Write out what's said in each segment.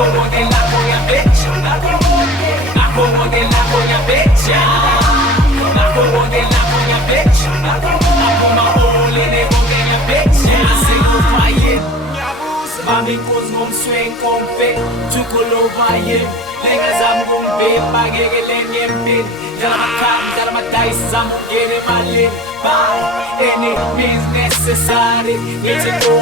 Nakomoge lako ya bitch. Nakomoge lako ya bitch. Nakomoge lako ya bitch. Nakoma ole moge ya bitch. Single fire. Mami cause mom swing confet. Chukolo fire. Lenga zamu gumbe pagege lenyembe. Jala my dice, I'm get in my lip. By any means necessary. It's a go,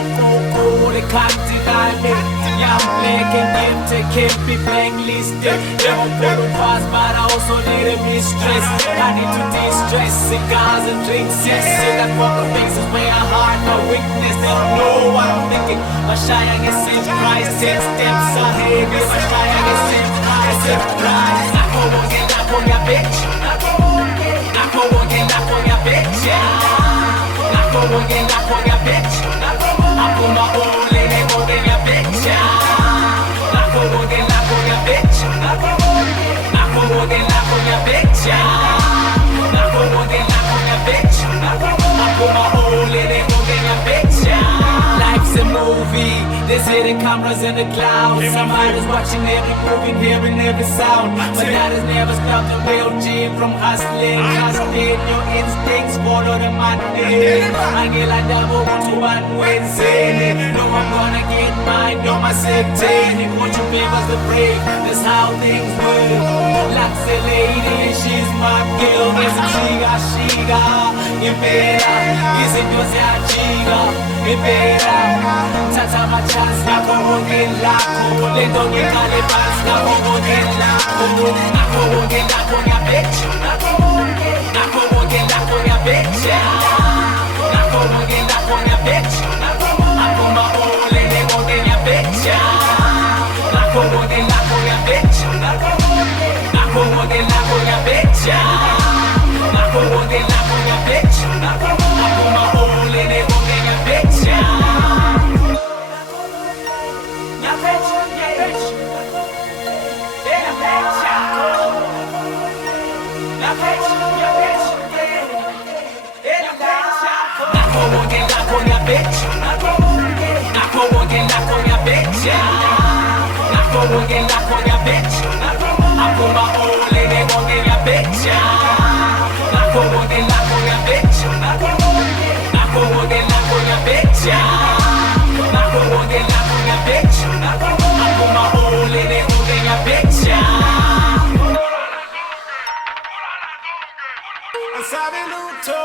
the continent. Young black and empty, can't be blacklisted. Never put a pass, but I also need a mistress. I need to de-stress, cigars and drinks. Yes, that poker faces where I hide my weakness. They don't know what I'm thinking. My shy, I get same price. 10 steps ahead. My shy, I get same price. I go again, I go your bitch. Nakomoge lako ya bitch. Nakomoge lako ya bitch. Nakoma ole moge ya bitch. Nakomoge lako ya bitch. Nakomoge lako ya bitch. Nakomoge lako ya bitch. Nakoma ole moge ya bitch. Life's a movie. There's hidden cameras in the clouds. Somebody's watching every move and hearing every sound. But that has never stopped the real G from hustling. Trusting your instincts, follow the money. Angel and devil want to one win. No, I'm gonna get mine, no my safety. Won't you give us the break? That's how things work. Like a lady and she's my girl. There's a chiga. Impera, is it your chiga? Impera, tata my chance, nakomoge lako. Lendo nyekale pass, nakomoge lako. Nakomoge lako ya bitch. Nakomoge lako ya bitch. Nakomoge lako ya bitch. Nakoma ole moge ya bitch. Nakomoge lako ya bitch. Nakomoge lako ya bitch. Nakomoge lako ya bitch. Nakoma ole moge ya bitch. Ya bitch, ya bitch. Ya bitch. Ya bitch, ya bitch. Ya bitch. Nakomoge lako ya bitch. Nakomoge lako ya bitch. Nakomoge lako ya bitch. Nakoma ole moge ya bitch. Nakomoge lako ya bitch. Nakomoge lako ya bitch. Nakomoge lako ya bitch. Nakoma ole moge ya bitch. Sabe luto.